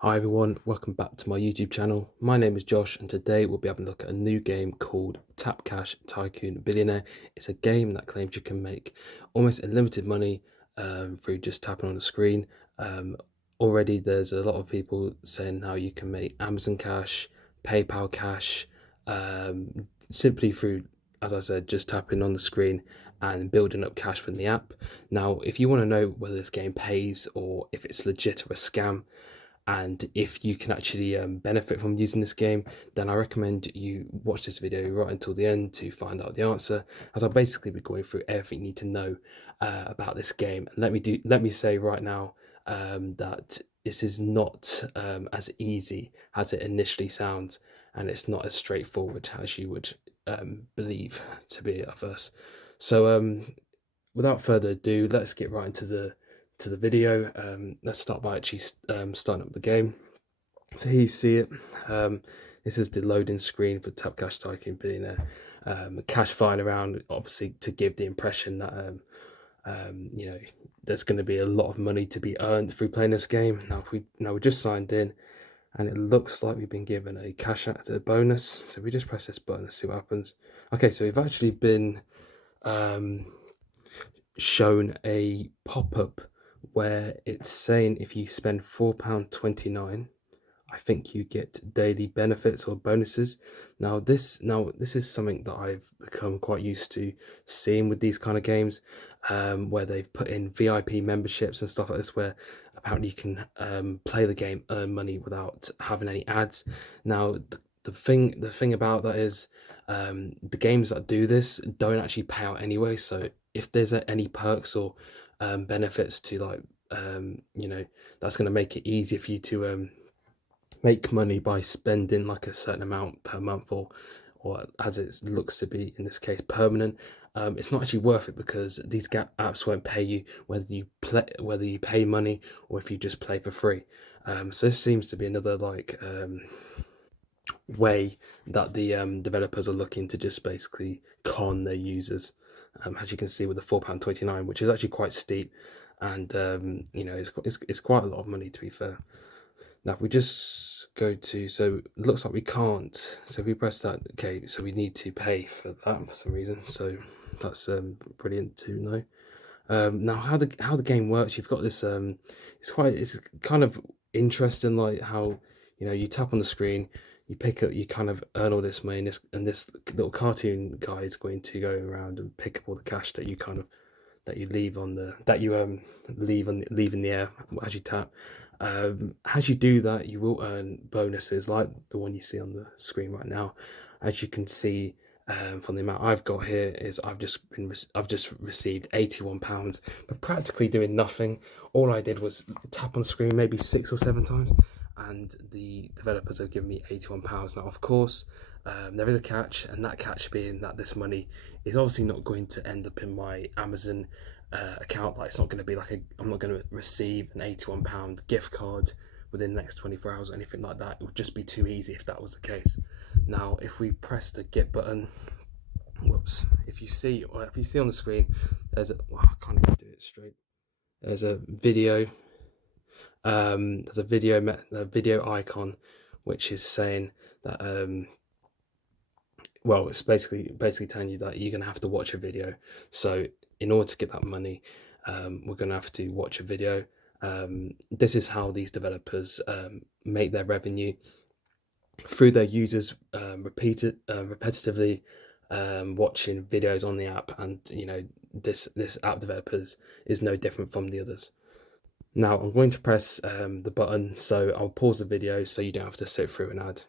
Hi everyone, welcome back to my YouTube channel. My name is Josh and today we'll be having a look at a new game called Tap Cash Tycoon Billionaire. It's a game that claims you can make almost unlimited money through just tapping on the screen. Um, Already there's a lot of people saying how you can make Amazon Cash, PayPal Cash, simply through, as I said, just tapping on the screen and building up cash from the app. Now, if you want to know whether this game pays or if it's legit or a scam, and if you can actually benefit from using this game, then I recommend you watch this video right until the end to find out the answer, as I'll basically be going through everything you need to know about this game. And let me say right now that this is not as easy as it initially sounds, and it's not as straightforward as you would believe to be at first. So without further ado, let's get right into the video. Let's start by actually starting up the game. So here you see it. This is the loading screen for Tap Cash Tycoon Billionaire. Cash flying around, obviously, to give the impression that there's going to be a lot of money to be earned through playing this game. Now we just signed in, and it looks like we've been given a cash active bonus. So we just press this button and see what happens. Okay, so we've actually been shown a pop-up where it's saying if you spend £4.29, I think you get daily benefits or bonuses. Now this is something that I've become quite used to seeing with these kind of games, where they've put in VIP memberships and stuff like this, where apparently you can play the game, earn money without having any ads. Now the thing about that is the games that do this don't actually pay out anyway. So if there's any perks or benefits to, like, that's going to make it easier for you to make money by spending like a certain amount per month, or as it looks to be in this case permanent. It's not actually worth it, because these apps won't pay you whether you pay money or if you just play for free. So this seems to be another way that the developers are looking to just basically con their users. As you can see with the £4.29, which is actually quite steep, and it's quite a lot of money, to be fair. Now if we just go to, so it looks like we can't. So if we press that, okay, so we need to pay for that for some reason. So that's brilliant to know. Now how the game works, you've got this it's kind of interesting, like how you tap on the screen, you kind of earn all this money, and this little cartoon guy is going to go around and pick up all the cash that you leave on the leave in the air as you tap. As you do that, you will earn bonuses like the one you see on the screen right now. As you can see, from the amount I've got here, is I've just received £81 for practically doing nothing. All I did was tap on the screen maybe 6 or 7 times, and the developers have given me £81. Now, of course, there is a catch, and that catch being that this money is obviously not going to end up in my Amazon account. Like, it's not going to be like I'm not going to receive an £81 gift card within the next 24 hours or anything like that. It would just be too easy if that was the case. Now, if we press the get button, whoops, if you see on the screen, I can't even do it straight. There's a video. There's a video icon, which is saying that well, it's basically telling you that you're gonna have to watch a video. So in order to get that money, we're gonna have to watch a video. This is how these developers make their revenue, through their users repetitively watching videos on the app, and this app developers is no different from the others. Now I'm going to press the button, so I'll pause the video so you don't have to sit through an ad.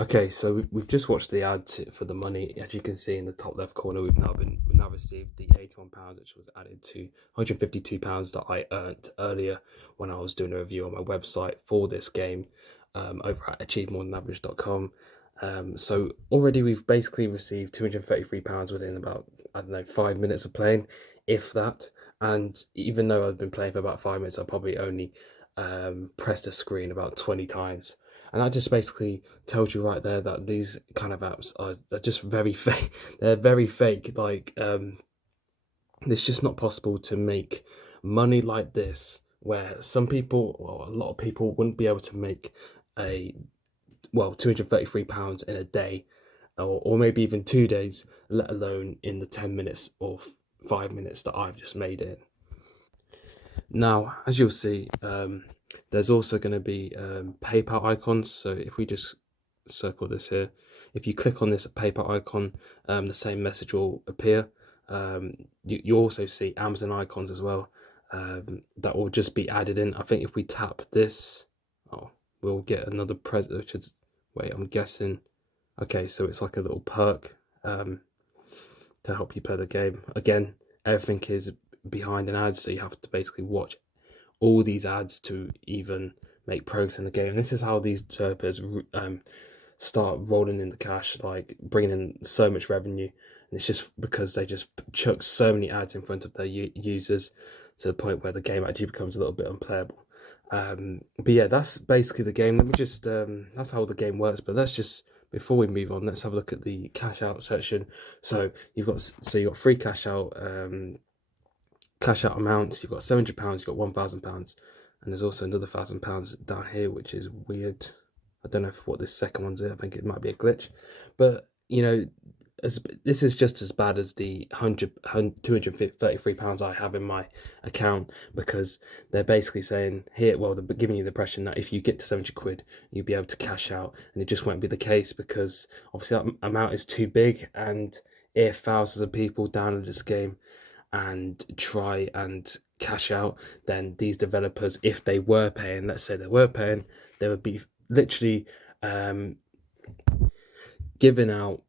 Okay, so we've just watched the ad for the money. As you can see in the top left corner, we've now received the £81, which was added to £152 that I earned earlier when I was doing a review on my website for this game, over at achievemorethan.average.com. So already we've basically received £233 within about, I don't know, 5 minutes of playing, if that. And even though I've been playing for about 5 minutes, I probably only pressed the screen about 20 times. And that just basically tells you right there that these kind of apps are just very fake. They're very fake. Like, it's just not possible to make money like this where some people, well, a lot of people wouldn't be able to make a £233 in a day, or maybe even 2 days, let alone in the 10 minutes or 5 minutes that I've just made it. Now, as you'll see, there's also going to be PayPal icons. So if we just circle this here, if you click on this PayPal icon, the same message will appear. You also see Amazon icons as well, that will just be added in. I think if we tap this, oh, we'll get another present, which is, wait, I'm guessing, okay, so it's like a little perk to help you play the game. Again, everything is behind an ad, so you have to basically watch all these ads to even make progress in the game. And this is how these developers start rolling in the cash, like bringing in so much revenue. And it's just because they just chuck so many ads in front of their users to the point where the game actually becomes a little bit unplayable. But yeah, that's basically the game. Let me just that's how the game works. But let's just, before we move on, let's have a look at the cash out section. So you've got free cash out amounts. You've got £700, you've got £1,000, and there's also another £1,000 down here, which is weird. I don't know what this second one's is. I think it might be a glitch, but you know, this is just as bad as the £233 I have in my account, because they're basically saying here, well, they're giving you the impression that if you get to 70 quid, you'll be able to cash out, and it just won't be the case, because obviously that amount is too big, and if thousands of people download this game and try and cash out, then these developers, if they were paying, let's say they were paying, they would be literally giving out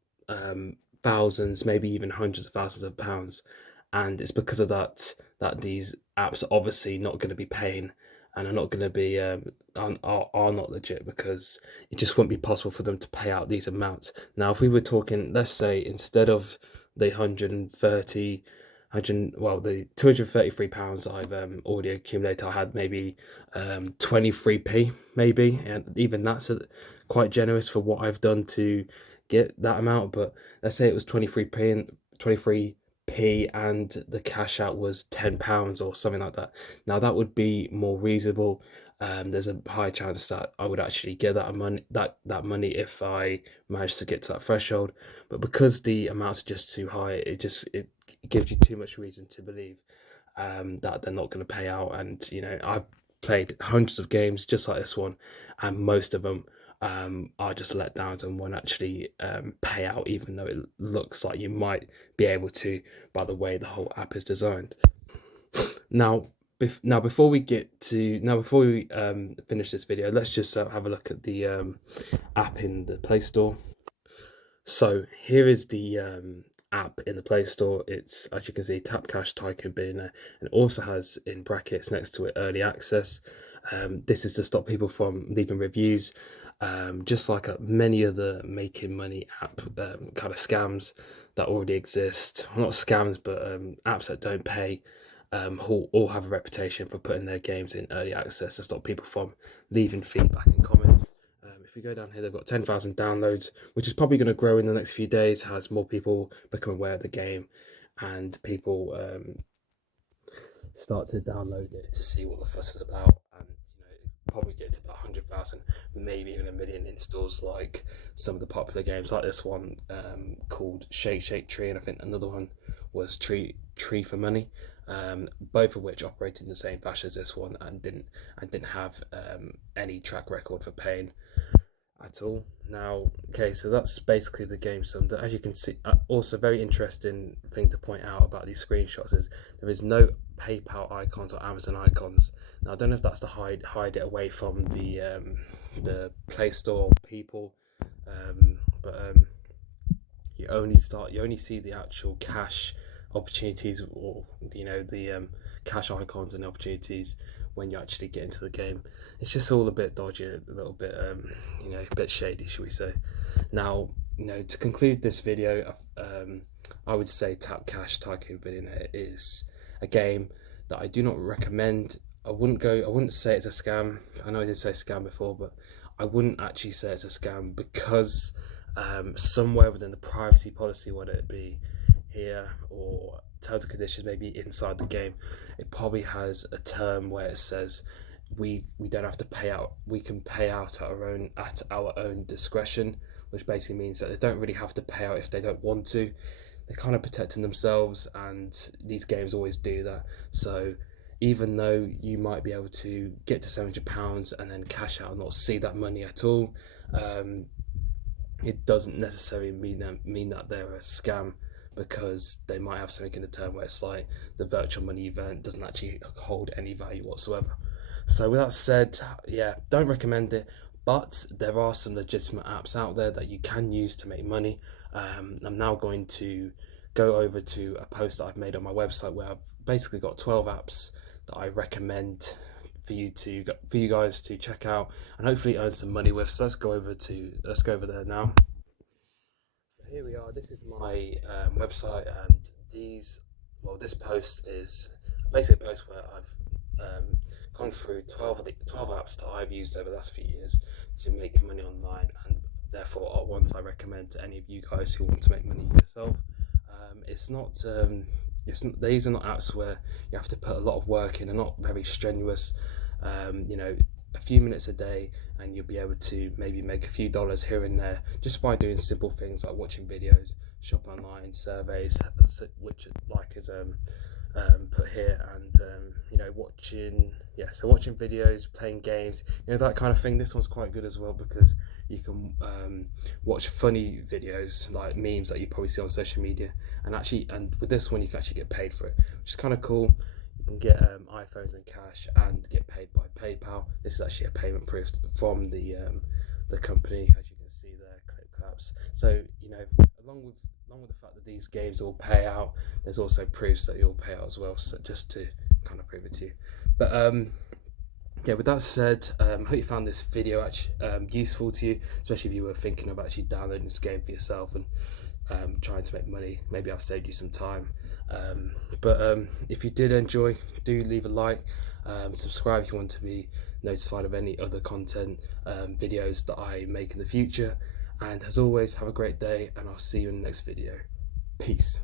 thousands, maybe even hundreds of thousands of pounds. And it's because of that these apps are obviously not going to be paying, and are not going to be are not legit, because it just wouldn't be possible for them to pay out these amounts. Now, if we were talking, let's say instead of the 130 the £233 I've already accumulated, I had maybe 23p, maybe, and even that's quite generous for what I've done to get that amount. But let's say it was 23p and the cash out was £10 or something like that. Now that would be more reasonable. There's a high chance that I would actually get that money if I managed to get to that threshold. But because the amounts are just too high, it gives you too much reason to believe that they're not going to pay out. And you know, I've played hundreds of games just like this one, and most of them are just letdowns and won't actually pay out, even though it looks like you might be able to by the way the whole app is designed. Now, before we finish this video, let's just have a look at the app in the Play Store. So here is the app in the Play Store. It's, as you can see, Tap Cash Tycoon Billionaire, and it also has in brackets next to it early access. This is to stop people from leaving reviews, just like many other making money app kind of scams that already exist. Well, not scams, but apps that don't pay, who all have a reputation for putting their games in early access to stop people from leaving feedback and comments. If we go down here, they've got 10,000 downloads, which is probably going to grow in the next few days as more people become aware of the game, and people start to download it to see what the fuss is about. And you know, probably get to about 100,000, maybe even a million installs, like some of the popular games, like this one called Shake Shake Tree, and I think another one was Tree for Money. Both of which operated in the same fashion as this one, and didn't have any track record for paying at all. Now, okay, so that's basically the game summed up. As you can see, also very interesting thing to point out about these screenshots is there is no PayPal icons or Amazon icons. Now, I don't know if that's to hide it away from the Play Store people, but you only see the actual cash opportunities, or you know, the cash icons and opportunities when you actually get into the game. It's just all a bit dodgy, a little bit you know, a bit shady, should we say. Now, you know, to conclude this video, I would say Tap Cash Tycoon Billionaire is a game that I do not recommend. I wouldn't say it's a scam. I know I did say scam before, but I wouldn't actually say it's a scam, because somewhere within the privacy policy, whether it be here, or terms and conditions maybe inside the game, it probably has a term where it says we don't have to pay out. We can pay out at our own discretion, which basically means that they don't really have to pay out if they don't want to. They're kind of protecting themselves, and these games always do that. So even though you might be able to get to £700 and then cash out and not see that money at all, it doesn't necessarily mean that they're a scam, because they might have something in the term where it's like the virtual money event doesn't actually hold any value whatsoever. So with that said, yeah, don't recommend it. But there are some legitimate apps out there that you can use to make money. I'm now going to go over to a post that I've made on my website where I've basically got 12 apps that I recommend for you guys to check out and hopefully earn some money with. So let's go over there now. So here we are. This is my website, and this post is basically a post where I've gone through 12 apps that I've used over the last few years to make money online, and therefore are ones I recommend to any of you guys who want to make money yourself. These are not apps where you have to put a lot of work in. They're not very strenuous. A few minutes a day, and you'll be able to maybe make a few dollars here and there just by doing simple things like watching videos, shop online, surveys, which is put here, and watching videos, playing games, that kind of thing. This one's quite good as well because you can watch funny videos like memes that you probably see on social media, and with this one you can actually get paid for it, which is kind of cool. You can get iPhones in cash and get paid by PayPal. This is actually a payment proof from the company, as you can see there, ClipClaps. So along with the fact that these games all pay out, there's also proofs that you'll pay out as well. So just to kind of prove it to you. But with that said, hope you found this video actually useful to you, especially if you were thinking of actually downloading this game for yourself and trying to make money. Maybe I've saved you some time. But if you did enjoy, do leave a like, subscribe if you want to be notified of any other content videos that I make in the future. And as always, have a great day, and I'll see you in the next video. Peace.